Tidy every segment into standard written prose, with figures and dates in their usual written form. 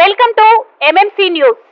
Welcome to MMC news.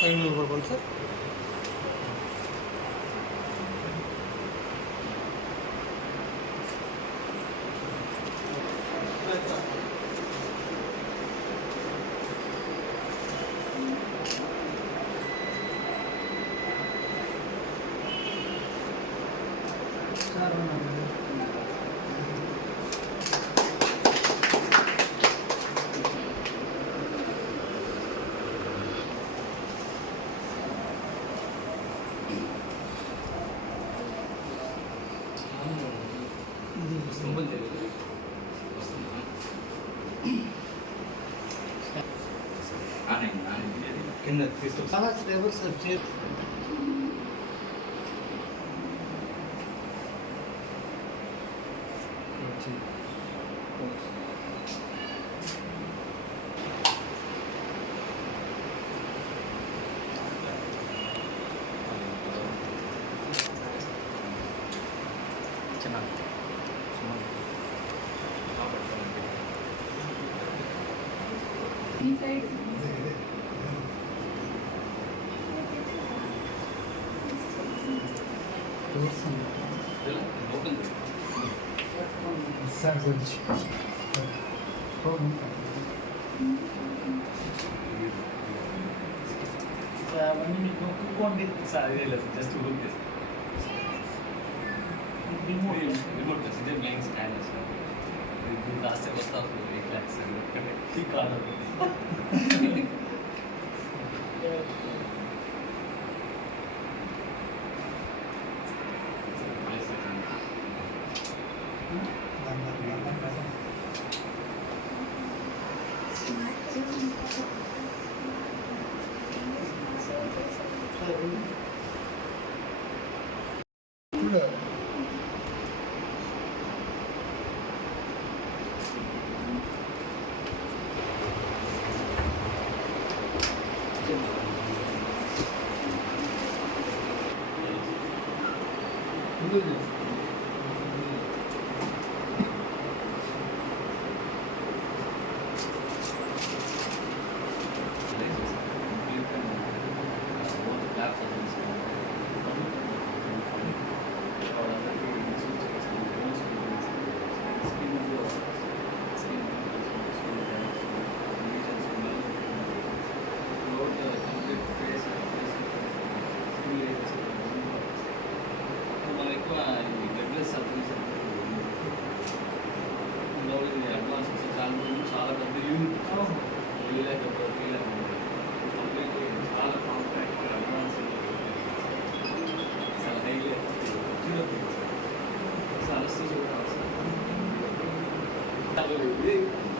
Sign ఇవ్వబడి sir. కింద తీసుకొస్తా ఈ సైడ్ సార్ గురించి అవన్నీ మీకు ఒప్పుకోండి సార్. జస్ట్ వర్క్ రిమోట్ ఇదే మెయిన్ స్కాన్ సార్. ఇది కాస్తే వస్తా 8 lakhs ఈ కార్డు చాలా పెద్ద యూనిట్ చాలా కాంపాక్ట్ అడ్వాన్స్ చాలా హైలీ అలసి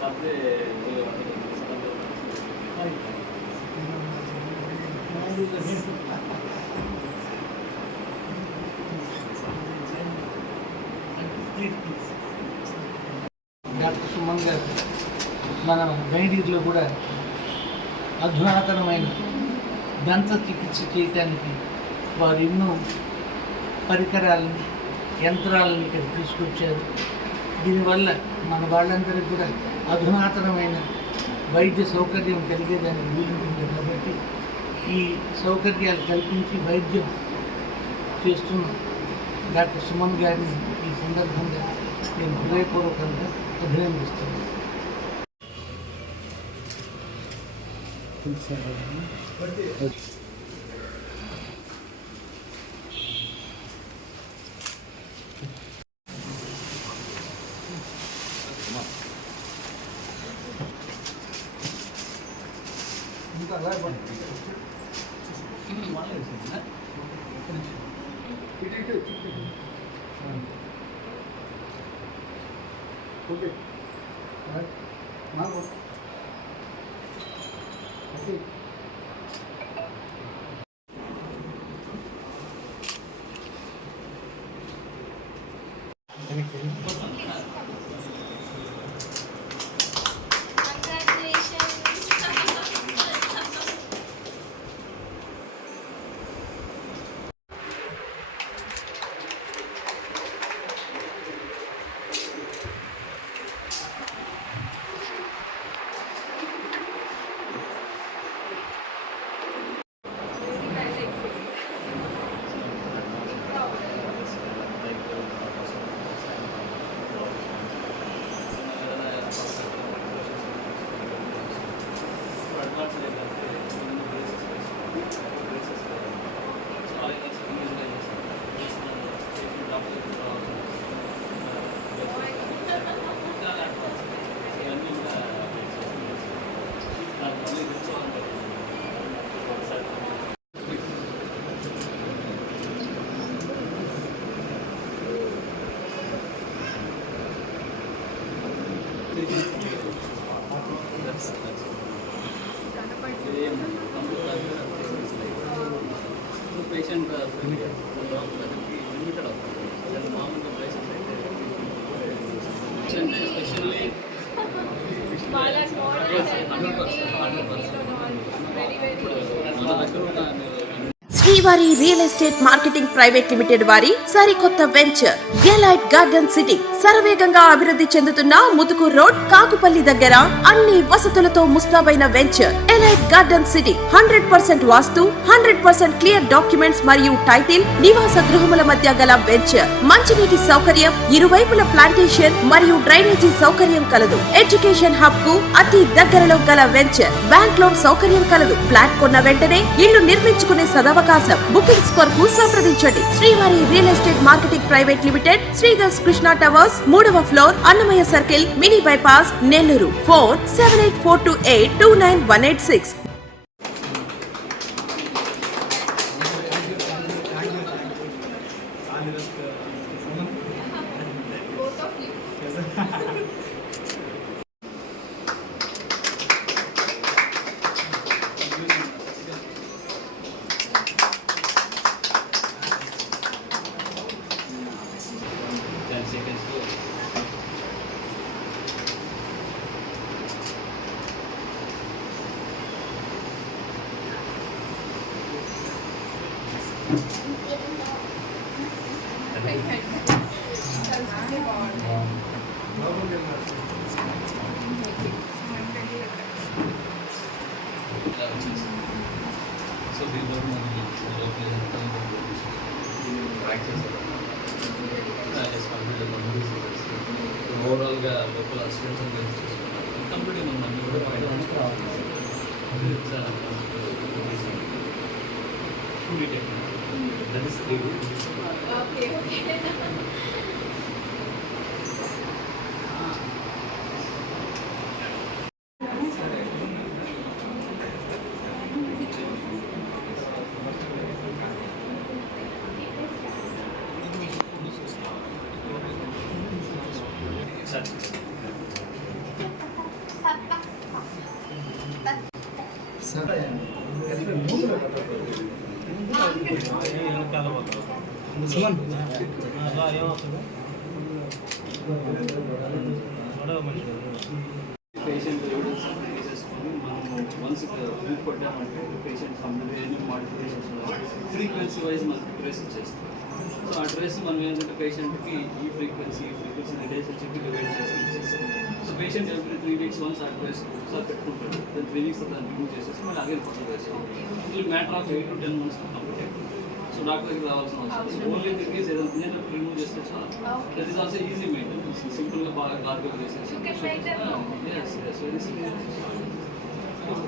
అప్పుడే డాక్టర్ సుమన్ గారు మన వైద్యుల్లో కూడా అధునాతనమైన దంత చికిత్స చేయడానికి వారు ఎన్నో పరికరాలని యంత్రాలను ఇక్కడ తీసుకొచ్చారు. దీనివల్ల మన వాళ్ళందరికీ కూడా అధునాతనమైన వైద్య సౌకర్యం కలిగేదానికి వీలుంటుంది. కాబట్టి ఈ సౌకర్యాలు కల్పించి వైద్యం చేస్తున్న డాక్టర్ సుమన్ గారిని ఈ సందర్భంగా నేను హృదయపూర్వకంగా అభినందిస్తున్నాను. ఇంకా అలా ఓకే ఓకే పేషెంట్ లిమిటెడ్ అవుతుంది మామూలుగా పేషెంట్ అయితే స్పెషల్లీ 100% శ్రీవారి real estate marketing private limited వారి సరికొత్త వెంచర్ ఎలైట్ గార్డెన్ సిటీ శరవేగంగా అభివృద్ధి చెందుతున్న ముతుకూర్ రోడ్ కాకుపల్లి దగ్గర అన్ని వసతులతో ముస్తాబైన వెంచర్ ఎలైట్ గార్డెన్ సిటీ 100% వాస్తు 100% క్లియర్ డాక్యుమెంట్స్ మరియు టైటిల్ నివాస గృహముల మధ్య గల వెంచర్ మంచినీటి సౌకర్యం ఇరువైపుల ప్లాంటేషన్ మరియు డ్రైనేజీ సౌకర్యం కలదు. ఎడ్యుకేషన్ హబ్ కు అతి దగ్గరలో గల వెంచర్ బ్యాంక్ లోన్ సౌకర్యం కలదు. ఫ్లాట్ కొన్న వెంటనే ఇల్లు నిర్మించుకునే సదవకాశం. బుకింగ్స్ కొరకు సంప్రదించండి. Srivari real estate marketing private limited, శ్రీధర్స్ కృష్ణ టవర్స్, 3వ floor, Annamayya circle, mini bypass, Nellore. Phone 7842829186. ఇలా వచ్చేసింది. సో దీంట్లో మనకి లోపల ట్రాక్ చేస్తారు ఓవరాల్గా లోపల స్ట్రెంత్ కంప్లీట్గా మనం అన్ని కూడా that is 3 weeks. Patient evidence చేసుకొని మనం వన్స్ రిపోర్ట్ కొట్టామంటే పేషెంట్ సంబంధించిన మోడిఫికేషన్స్ ఫ్రీక్వెన్సీ వైజ్ మనం ప్రిపరేషన్ చేస్తాం. సో ఆ డ్రెస్ మనం ఏంటంటే పేషెంట్కి ఈ ఫ్రీక్వెన్సీ డేస్ అని చెప్పి డివైడ్ చేసి ఇచ్చేస్తాం. So patient every 3 weeks once ఆ డ్రెస్ ఒకసారి పెట్టుకుంటాడు. దెన్ 3 weeks దాన్ని రిమూవ్ చేసేసి మళ్ళీ అదే కొత్త డ్రెస్ ఇది matter of 8 to 10 months complete అయిపోతుంది. సో డాక్టర్ దగ్గర రావాల్సిన అవసరం ఓన్లీ థింగ్ ఈజ్ ఏదైనా రిమూవ్ చేస్తే చాలు. That is also easy maintenance. సింపుల్గా బాగా గార్గిల్ చేసేసి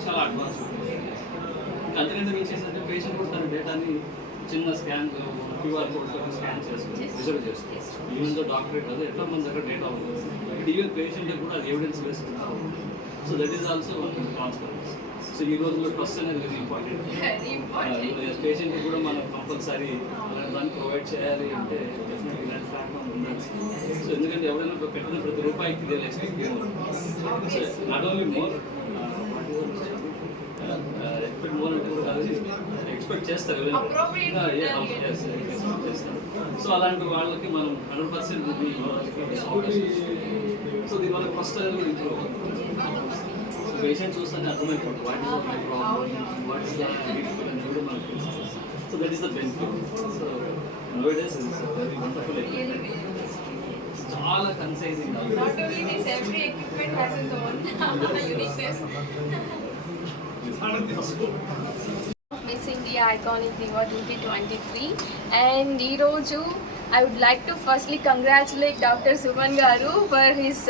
చాలా అడ్వాన్స్ ఉంటుంది. అంతకంటే మీరు చేసినట్టు పేషెంట్ కూడా తన డేటాని చిన్న స్కాన్ QR కోడ్ స్కాన్ చేసుకుని రిజర్వ్ చేసుకోవచ్చు. ఈవెన్ దో డాక్టరేట్ అది ఎట్లా మన దగ్గర డేటా ఉంటుంది. బట్ ఈవెన్ పేషెంట్ కూడా అది ఎవిడెన్స్ బేస్డ్ ఉంటుంది. So that is also transparency. So ఈ రోజుల్లో ట్రస్ట్ అనేది వెరీ ఇంపార్టెంట్. పేషెంట్ కూడా మనం కంపల్సరీ దాన్ని ప్రొవైడ్ చేయాలి అంటే డెఫినెట్లీ ఇలాంటి ప్లాట్ఫామ్ ఉండాలి. సో ఎందుకంటే ఎవరైనా పెట్టిన ప్రతి రూపాయికి they will expect more. So not only more, expect more అంటే కూడా కాదు, ఎక్స్పెక్ట్ చేస్తారు ఎవరైనా. సో అలాంటి వాళ్ళకి మనం 100% సో దీనివల్ల ట్రస్ట్ అనేది కూడా ఇంప్రూవ్ అవుతుంది. పేషెంట్ చూస్తేనే అర్థమైపోతుంది what is my problem, what is the treatment అనేది కూడా మనకు తెలుస్తుంది. So that is the benefit. So nowadays is very wonderful equipment. చాలా కన్సైజింగ్. Not only this, every equipment has its own uniqueness. Miss India Iconic Diva 2023 and ee roju I would like to firstly congratulate Dr. Suman Garu for his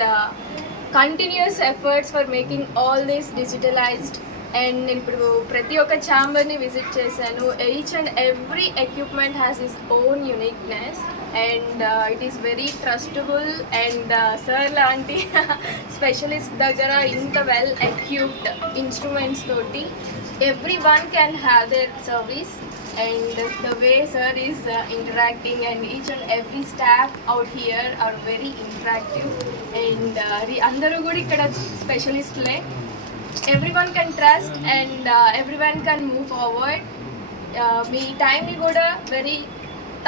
continuous efforts for making all this digitalized. And ఇప్పుడు ప్రతి ఒక్క ఛాంబర్ని visit చేశాను. Each and every equipment has his own uniqueness and it is very trustable. And sir లాంటి specialist దగ్గర ఇంత well equipped instruments తోటి every one can have their service. And the way sir is interacting and each and every staff out here are very interactive. And andaru kuda ikkada specialist le. Everyone can trust and everyone can move forward. మీ టైంని కూడా very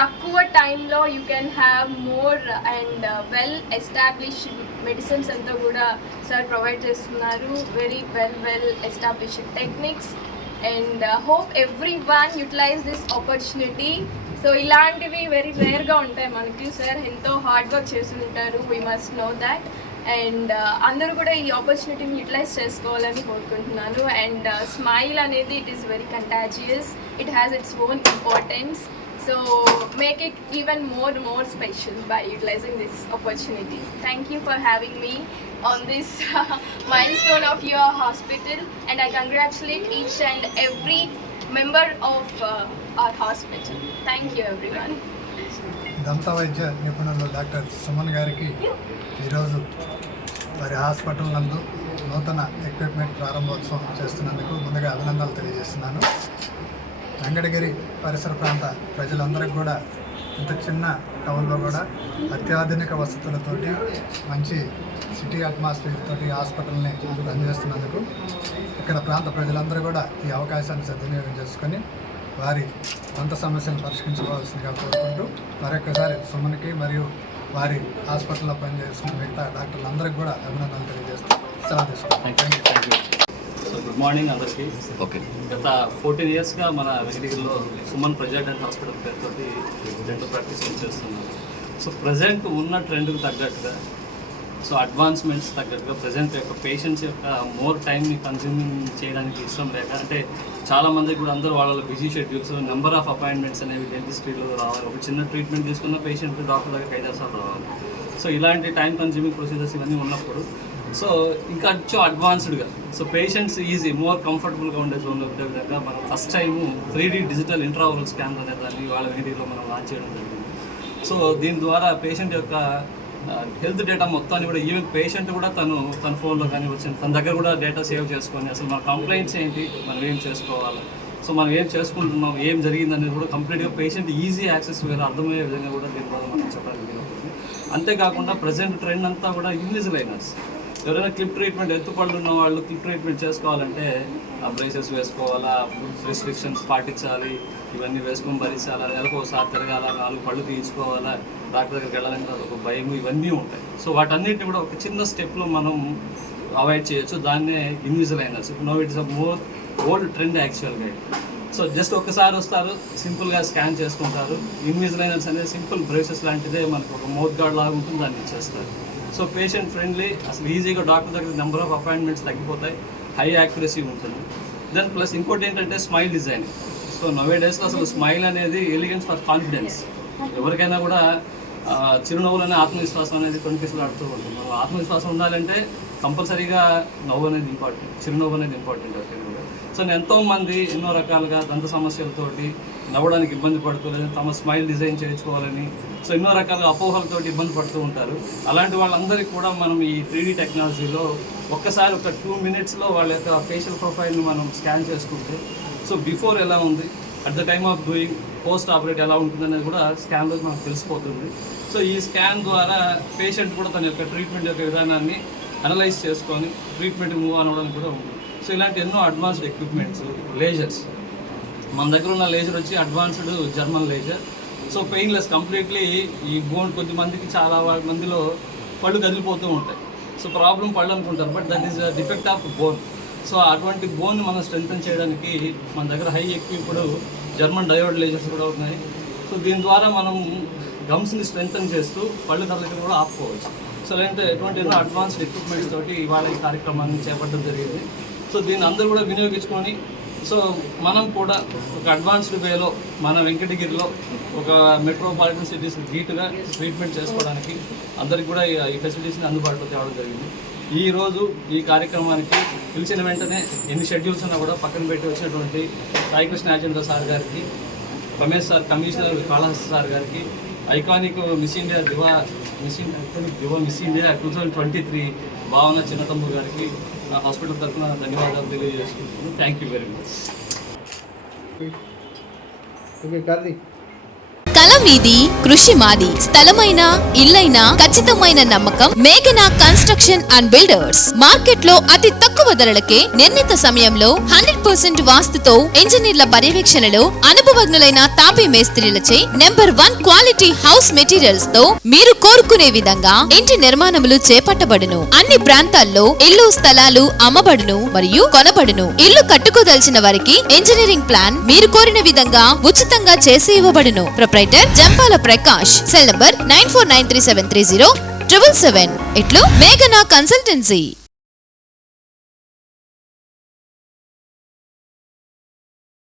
తక్కువ టైంలో you can have more and well established medicines అంతా కూడా sir provide చేస్తున్నారు. Very well established techniques and hope everyone utilise this opportunity. So ఇలాంటివి very రేర్గా ఉంటాయి మనకి. సార్ ఎంతో హార్డ్ వర్క్ చేసి ఉంటారు, we must know that. And అందరూ కూడా ఈ ఆపర్చునిటీని యూటిలైజ్ చేసుకోవాలని కోరుకుంటున్నాను. అండ్ స్మైల్ అనేది it is very contagious, it has its own importance. So make it even more special by utilizing this opportunity. Thank you for having me on this milestone of your hospital, and I congratulate each and every member of our hospital. Thank you everyone. దంత వైద్య నిపుణులు doctor Suman గారికి ఈరోజు వారి hospital నందు నూతన equipment ప్రారంభోత్సవం చేస్తున్నందుకు ముందుగా అభినందనలు తెలియజేస్తున్నాను. వెంకటగిరి పరిసర ప్రాంత ప్రజలందరికీ కూడా ఇంత చిన్న టౌన్లో కూడా అత్యాధునిక వసతులతోటి మంచి సిటీ అట్మాస్ఫియర్ తోటి హాస్పిటల్ని రన్ చేస్తున్నందుకు ఇక్కడ ప్రాంత ప్రజలందరూ కూడా ఈ అవకాశాన్ని సద్వినియోగం చేసుకొని వారి దంత సమస్యలను పరిష్కరించుకోవాల్సిందిగా కోరుకుంటూ మరొకసారి సుమన్కి మరియు వారి హాస్పిటల్లో పనిచేస్తున్న మిగతా డాక్టర్లందరికీ కూడా అభినందనలు తెలియజేస్తూ సెలవు తీసుకుంటాం. Thank you. So good morning అందరికీ. ఓకే. గత 14 ఇయర్స్గా మన వెంకటగిరిలో సుమన్ ప్రెసిడెంట్ హాస్పిటల్ పేరుతోటి డెంటల్ ప్రాక్టీస్ చేస్తున్నాం. సో ప్రజెంట్ ఉన్న ట్రెండ్కి తగ్గట్టుగా, సో అడ్వాన్స్మెంట్స్ తగ్గట్టుగా ప్రజెంట్ యొక్క పేషెంట్స్ యొక్క మోర్ టైంని కన్స్యూమింగ్ చేయడానికి ఇష్టం లేక, అంటే చాలామందికి కూడా అందరూ వాళ్ళ busy schedules, number of appointments అనేవి డెంటిస్ట్రీలో రావాలి. ఒక చిన్న ట్రీట్మెంట్ తీసుకున్న పేషెంట్ డాక్టర్ దగ్గర 5 సార్లు రావాలి. సో ఇలాంటి టైం కన్స్యూమింగ్ ప్రొసీజర్స్ ఇవన్నీ ఉన్నప్పుడు సో ఇంకా అడ్వాన్స్డ్గా, సో పేషెంట్స్ ఈజీ మోర్ కంఫర్టబుల్గా ఉండే విధంగా మనం first time 3D digital intraoral scan అనే దాన్ని వాళ్ళ వీడియోలో మనం లాంచ్ చేయడం జరిగింది. సో దీని ద్వారా పేషెంట్ యొక్క హెల్త్ డేటా మొత్తాన్ని కూడా, ఈవెన్ పేషెంట్ కూడా తన ఫోన్లో కానీ వచ్చింది తన దగ్గర కూడా డేటా సేవ్ చేసుకొని అసలు మన కంప్లైంట్స్ ఏంటి, మనం ఏం చేసుకోవాలి, సో మనం ఏం చేసుకుంటున్నాం, ఏం జరిగింది అనేది కూడా కంప్లీట్గా పేషెంట్ ఈజీ యాక్సెస్ వేరే అర్థమయ్యే విధంగా కూడా దీని ద్వారా మనం చెప్పడానికి వీలవుతుంది. అంతేకాకుండా ప్రజెంట్ ట్రెండ్ అంతా కూడా ఇన్విజిలైనర్స్. ఎవరైనా క్లిప్ ట్రీట్మెంట్, ఎత్తుపళ్ళు ఉన్న వాళ్ళు క్లిప్ ట్రీట్మెంట్ చేసుకోవాలంటే ఆ బ్రేసెస్ వేసుకోవాలా, ఫుడ్ రెస్ట్రిక్షన్స్ పాటించాలి, ఇవన్నీ వేసుకొని భరించాలా, నెలకు ఒకసారి తిరగాల, 4 పళ్ళు తీయించుకోవాలా, డాక్టర్ దగ్గరికి వెళ్ళాలంటే అదొక భయం, ఇవన్నీ ఉంటాయి. సో వాటన్నిటిని కూడా ఒక చిన్న స్టెప్లో మనం అవాయిడ్ చేయొచ్చు. దాన్నే ఇన్విజిలైనర్స్. No it's a more old trend యాక్చువల్గా. సో జస్ట్ ఒకసారి వస్తారు, సింపుల్గా స్కాన్ చేసుకుంటారు. ఇన్విజిలైనర్స్ అనేది సింపుల్ బ్రేసెస్ లాంటిదే, మనకు ఒక మౌత్ గార్డ్ లాగా ఉంటుంది, దాన్ని ఇచ్చేస్తారు. సో పేషెంట్ ఫ్రెండ్లీ, అసలు ఈజీగా డాక్టర్ దగ్గర నెంబర్ ఆఫ్ అపాయింట్మెంట్స్ తగ్గిపోతాయి, హై యాక్యురసీ ఉంటుంది. దెన్ ప్లస్ ఇంకోటి ఏంటంటే స్మైల్ డిజైన్. సో నవే డేస్లో అసలు స్మైల్ అనేది ఎలిగెన్స్ ఫర్ కాన్ఫిడెన్స్. ఎవరికైనా కూడా చిరునవ్వులనే ఆత్మవిశ్వాసం అనేది కనిపిస్తూ ఉంటుంది. ఆత్మవిశ్వాసం ఉండాలంటే కంపల్సరీగా నవ్వు అనేది ఇంపార్టెంట్, చిరునవ్వు అనేది ఇంపార్టెంట్ ఎవరికైనా కూడా. సో ఎంతోమంది ఎన్నో రకాలుగా దంత సమస్యలతోటి నవ్వడానికి ఇబ్బంది పడుతూ, లేదా తమ స్మైల్ డిజైన్ చేయించుకోవాలని సో ఎన్నో రకాల అపోహలతో ఇబ్బంది పడుతూ ఉంటారు. అలాంటి వాళ్ళందరికీ కూడా మనం ఈ 3D టెక్నాలజీలో ఒక్కసారి ఒక 2 minutesలో వాళ్ళ యొక్క ఫేషియల్ ప్రొఫైల్ని మనం స్కాన్ చేసుకుంటే, సో బిఫోర్ ఎలా ఉంది, at the time of doing, post operate ఎలా ఉంటుంది అనేది కూడా స్కాన్లో మనకు తెలిసిపోతుంది. సో ఈ స్కాన్ ద్వారా పేషెంట్ కూడా తన యొక్క ట్రీట్మెంట్ యొక్క విధానాన్ని అనలైజ్ చేసుకొని ట్రీట్మెంట్ మూవ్ అనడానికి కూడా ఉంటుంది. సో ఇలాంటి ఎన్నో అడ్వాన్స్డ్ ఎక్విప్మెంట్స్, లేజర్స్. మన దగ్గర ఉన్న లేజర్ వచ్చి advanced German laser. So painless completely. ఈ బోన్ కొద్దిమందికి, చాలా మందిలో పళ్ళు కదిలిపోతూ ఉంటాయి. సో ప్రాబ్లం పళ్ళు అనుకుంటారు, but that is defect of bone. So అటువంటి బోన్ మనం స్ట్రెంగ్తన్ చేయడానికి మన దగ్గర high equipped German diode lasers కూడా ఉన్నాయి. సో దీని ద్వారా మనం గమ్స్ని స్ట్రెంగ్తన్ చేస్తూ పళ్ళు కదలికలు కూడా ఆపుకోవచ్చు. సో లేదంటే ఎటువంటి ఎన్నో అడ్వాన్స్డ్ ఎక్విప్మెంట్స్ తోటి ఇవాళ ఈ కార్యక్రమాన్ని చేపట్టడం జరిగింది. సో దీన్ని అందరూ కూడా వినియోగించుకొని, సో మనం కూడా ఒక అడ్వాన్స్డ్ వేలో మన వెంకటగిరిలో ఒక మెట్రోపాలిటన్ సిటీస్ ధీటుగా ట్రీట్మెంట్ చేసుకోవడానికి అందరికీ కూడా ఈ ఫెసిలిటీస్ని అందుబాటులో తేవడం జరిగింది. ఈరోజు ఈ కార్యక్రమానికి పిలిచిన వెంటనే ఎన్ని షెడ్యూల్స్ ఉన్నా కూడా పక్కన పెట్టి వచ్చినటువంటి సాయికృష్ణ యాజేంద్ర సార్ గారికి, Ramesh sir, commissioner Kalahasti sir గారికి, iconic miss India miss India 2023 Bhavana Chinnathammu గారికి హాస్పిటల్ తరఫున ధన్యవాదాలు తెలియజేసుకుంటున్నాను. Thank you very much. కళ మీది, కృషి మాది. స్థలమైన, ఇల్లైనా ఖచ్చితమైన నమ్మకం మేఘనా కన్స్ట్రక్షన్ అండ్ బిల్డర్స్. మార్కెట్ లో అతి తక్కువ ధరలకే నిర్ణీత సమయంలో 100% వాస్తుతో, ఇంజనీర్ల పర్యవేక్షణలో అనుభవజ్ఞులైన తాపీ మేస్త్రీలచే #1 క్వాలిటీ హౌస్ మెటీరియల్స్ తో మీరు కోరుకునే విధంగా ఇంటి నిర్మాణములు చేపట్టబడును. అన్ని ప్రాంతాల్లో ఇల్లు స్థలాలు అమ్మబడును మరియు కొనబడును. ఇల్లు కట్టుకోదలిచిన వారికి ఇంజనీరింగ్ ప్లాన్ మీరు కోరిన విధంగా ఉచితంగా చేసి ఇవ్వబడును. Proprietor Jampala Prakash. Cell number 9493730777. ఇట్లు మేఘనా కన్సల్టెన్సీ.